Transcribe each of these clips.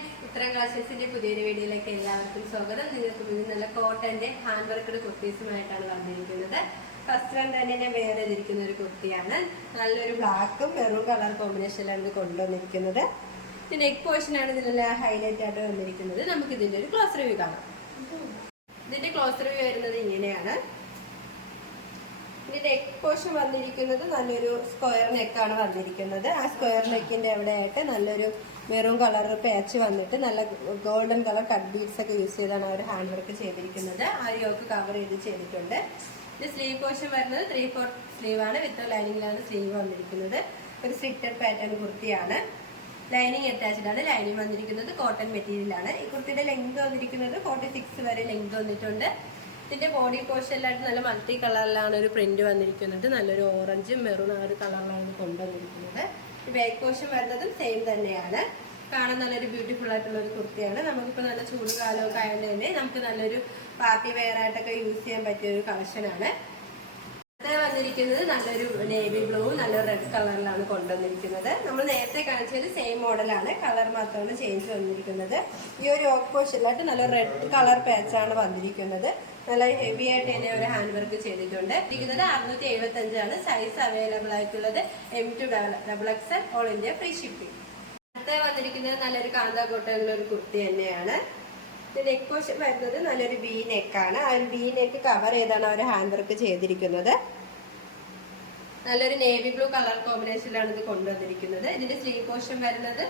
ഇത്തരം കളക്ഷൻസിന്റെ പുതിയൊരു വീഡിയോയിലേക്ക് എല്ലാവർക്കും സ്വാഗതം. നിങ്ങൾക്ക് മുന്നിൽ നല്ല കോട്ടന്റെ ഹാൻഡ് വർക്കഡ് കുർത്തീസുമായിട്ടാണ് വന്നിരിക്കുന്നത്. ഫസ്റ്റ് വൺ തന്നെ ഞാൻ വേറെ ഇരിക്കുന്ന ഒരു കുർത്തിയാണ്. നല്ലൊരു ബ്ലാക്കും മെറൂൺ കളർ കോമ്പിനേഷനിലാണ് ഇത് കൊണ്ടുവന്നിരിക്കുന്നത്. ഇത് നെക്ക് പോർഷനാണ് ഇതിനുള്ള ഹൈലൈറ്റ് ആയിട്ട് വന്നിരിക്കുന്നത്. നമുക്ക് ഇതിന്റെ ഒരു ക്ലോസ് റിവ്യൂ കാണാം. ഇതിന്റെ ക്ലോസ് റിവ്യൂ വരുന്നത് ഇങ്ങനെയാണ്. ഇതിന്റെ നെക്ക് പോർഷൻ വന്നിരിക്കുന്നത് നല്ലൊരു സ്ക്വയർ നെക്കാണ് വന്നിരിക്കുന്നത്. ആ സ്ക്വയർ നെക്കിന്റെ അവിടെ ആയിട്ട് നല്ലൊരു മെറൂൺ കളർ പാച്ച് വന്നിട്ട് നല്ല ഗോൾഡൻ കളർ കട്ട് ബീഡ്സ് ഒക്കെ യൂസ് ചെയ്താണ് അവർ ഹാൻഡ് വർക്ക് ചെയ്തിരിക്കുന്നത്. ആ യോക്ക് കവർ ചെയ്ത് ചെയ്തിട്ടുണ്ട്. ഇത് സ്ലീവ് പോർഷൻ വരുന്നത് 3/4 സ്ലീവ് ആണ്. വിത്ത് ലൈനിങ്ങിലാണ് സ്ലീവ് വന്നിരിക്കുന്നത്. ഒരു സ്ലിറ്റഡ് പാറ്റേൺ കുർത്തിയാണ്. ലൈനിങ് അറ്റാച്ച്ഡ് ആണ്. ലൈനിങ് വന്നിരിക്കുന്നത് കോട്ടൺ മെറ്റീരിയലാണ്. ഈ കുർത്തിയുടെ ലെങ്ത് വന്നിരിക്കുന്നത് 46 വരെ ലെങ്ത് വന്നിട്ടുണ്ട്. ഇതിന്റെ ബോഡി പോർഷനിലായിട്ട് നല്ല മൾട്ടി കളറിലാണ് ഒരു പ്രിന്റ് വന്നിരിക്കുന്നത്. നല്ലൊരു ഓറഞ്ചും മെറൂൺ ആ ഒരു കളറിലാണ് കൊണ്ടുവന്നിരിക്കുന്നത്. ഈ ബാക്ക് പോർഷൻ വരുന്നതും സെയിം തന്നെയാണ്. കാണാൻ നല്ലൊരു ബ്യൂട്ടിഫുൾ ആയിട്ടുള്ള ഒരു കുർത്തിയാണ്. നമുക്കിപ്പോൾ നല്ല ചൂട് കാലമൊക്കെ ആയതുകൊണ്ട് തന്നെ നമുക്ക് നല്ലൊരു പാർട്ടി വെയർ ആയിട്ടൊക്കെ യൂസ് ചെയ്യാൻ പറ്റിയ ഒരു കളക്ഷനാണ്. വന്നിരിക്കുന്നത് നല്ലൊരു നേവി ബ്ലൂ നല്ലൊരു റെഡ് കളറിലാണ് കൊണ്ടുവന്നിരിക്കുന്നത്. നമ്മൾ നേരത്തെ കാണിച്ചത് സെയിം മോഡലാണ്, കളർ മാത്രമാണ് ചേഞ്ച് വന്നിരിക്കുന്നത്. ഈ ഒരു യോക്ക് പോർഷനിലായിട്ട് നല്ല റെഡ് കളർ പാച്ചാണ് വന്നിരിക്കുന്നത്. നല്ല ഹെവി ആയിട്ട് തന്നെ ഒരു ഹാൻഡ് വർക്ക് ചെയ്തിട്ടുണ്ട്. ഇരിക്കുന്നത് 675 ആണ്. സൈസ് അവൈലബിൾ ആയിട്ടുള്ളത് M2 XXL all India free shipping. അടുത്ത വന്നിരിക്കുന്നത് നല്ലൊരു കാന്ത കോട്ടണിലുള്ള ഒരു കുർത്തി തന്നെയാണ്. ഇത് നെക്ക് പോർഷൻ വരുന്നത് നല്ലൊരു വി നെക്കാണ്. ആ ഒരു വി നെക്ക് കവർ ചെയ്താണ് അവർ ഹാൻഡ് വർക്ക് ചെയ്തിരിക്കുന്നത്. നല്ലൊരു നേവി ബ്ലൂ കളർ കോമ്പിനേഷനിലാണ് ഇത് കൊണ്ടുവന്നിരിക്കുന്നത്. ഇതിന്റെ സ്ലീവ് പോർഷൻ വരുന്നത്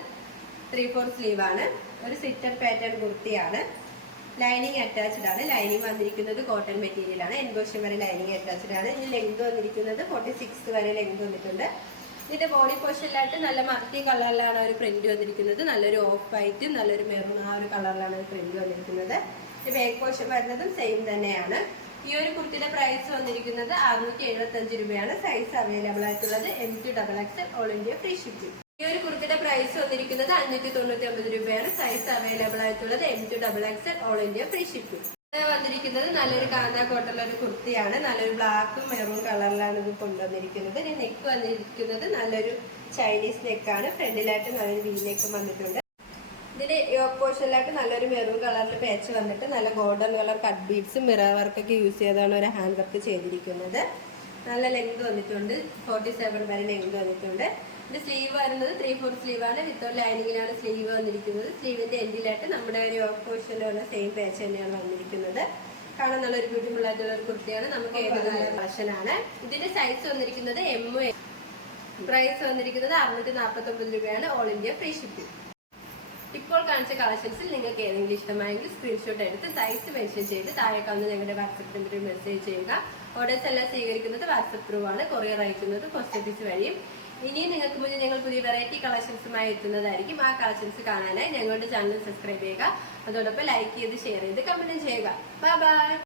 3/4 സ്ലീവ് ആണ്. ഒരു സിറ്റഡ് പാറ്റേൺ കുർത്തിയാണ്. ലൈനിങ് അറ്റാച്ച്ഡ് ആണ്. ലൈനിങ് വന്നിരിക്കുന്നത് കോട്ടൺ മെറ്റീരിയൽ ആണ്. എൻപോർഷൻ വരെ ലൈനിങ് അറ്റാച്ച്ഡ് ആണ്. ഇതിന് ലെങ്ത് വന്നിരിക്കുന്നത് 46 വരെ ലെങ്ത് വന്നിട്ടുണ്ട്. ഇതിന്റെ ബോഡി പോർഷനിലായിട്ട് നല്ല മൾട്ടി കളറിലാണ് ഒരു പ്രിന്റ് വന്നിരിക്കുന്നത്. നല്ലൊരു ഓഫ് വൈറ്റും നല്ലൊരു മെറൂൺ ആ ഒരു കളറിലാണ് ഒരു പ്രിന്റ് വന്നിരിക്കുന്നത്. ബാക്ക് പോർഷൻ വരുന്നതും സെയിം തന്നെയാണ്. ഈ ഒരു കുർത്തിയുടെ പ്രൈസ് വന്നിരിക്കുന്നത് 675 രൂപയാണ്. സൈസ് അവൈലബിൾ ആയിട്ടുള്ളത് M2 XXL all India free shipping. ഈ ഒരു കുർത്തിയുടെ പ്രൈസ് വന്നിരിക്കുന്നത് 599 രൂപയാണ്. സൈസ് അവൈലബിൾ ആയിട്ടുള്ളത് M2 XXL all India free shipping. വന്നിരിക്കുന്നത് നല്ലൊരു കാന്ത കോട്ടണിലുള്ള ഒരു കുർത്തിയാണ്. നല്ലൊരു ബ്ലാക്കും മെറൂൺ കളറിലാണ് ഇത് കൊണ്ടുവന്നിരിക്കുന്നത്. ഇനി നെക്ക് വന്നിരിക്കുന്നത് നല്ലൊരു ചൈനീസ് നെക്കാണ്. ഫ്രണ്ടിലായിട്ട് നല്ലൊരു വി നെക്കും വന്നിട്ടുണ്ട്. ഇതിന് യോക്ക് പോർഷനിലായിട്ട് നല്ലൊരു മെറൂൺ കളറിൽ പാച്ച് വന്നിട്ട് നല്ല ഗോൾഡൻ കളർ കട്ട് ബീഡ്സും മിറർ വർക്കൊക്കെ യൂസ് ചെയ്താണ് ഒരു ഹാൻഡ് വർക്ക് ചെയ്തിരിക്കുന്നത്. നല്ല ലെങ്ത് വന്നിട്ടുണ്ട്. 47 വരെ ലെങ്ത് വന്നിട്ടുണ്ട്. ഇത് സ്ലീവ് വരുന്നത് 3/4 സ്ലീവ് ആണ്. വിത്ത് ലൈനിങ്ങിലാണ് സ്ലീവ് വന്നിരിക്കുന്നത്. സ്ലീവിന്റെ എൻഡിലായിട്ട് നമ്മുടെ ഒരു യോക്ക് പോർഷനിലുള്ള സെയിം പാച്ച് തന്നെയാണ് വന്നിരിക്കുന്നത്. കാണാൻ നല്ലൊരു ബ്യൂട്ടിഫുൾ ആയിട്ടുള്ള ഒരു കുർത്തിയാണ്. നമുക്ക് ഏതൊരു കളക്ഷനാണ്. ഇതിന്റെ സൈസ് വന്നിരിക്കുന്നത് M. പ്രൈസ് വന്നിരിക്കുന്നത് 649 രൂപയാണ്. All India free shipping. ഇപ്പോൾ കാണിച്ച കളക്ഷൻസിൽ നിങ്ങൾക്ക് ഏതെങ്കിലും ഇഷ്ടമായെങ്കിൽ സ്ക്രീൻഷോട്ട് എടുത്ത് സൈസ് മെൻഷൻ ചെയ്ത് താഴെ കാണുന്ന ഞങ്ങളുടെ വാട്സ്ആപ്പ് നമ്പറിൽ മെസ്സേജ് ചെയ്യുക. ഓർഡേഴ്സ് എല്ലാം സ്വീകരിക്കുന്നത് വാട്സ്ആപ്പ് ത്രൂ ആണ്. കൊറിയർ അയക്കുന്നത് പോസ്റ്റ് ഓഫീസ് വഴിയും. ഇനിയും നിങ്ങൾക്ക് മുന്നിൽ ഞങ്ങൾ പുതിയ വെറൈറ്റി കളക്ഷൻസുമായി എത്തുന്നതായിരിക്കും. ആ കളക്ഷൻസ് കാണാനായി ഞങ്ങളുടെ ചാനൽ സബ്സ്ക്രൈബ് ചെയ്യുക. അതോടൊപ്പം ലൈക്ക് ചെയ്ത് ഷെയർ ചെയ്ത് കമന്റ് ചെയ്യുക. Bye bye.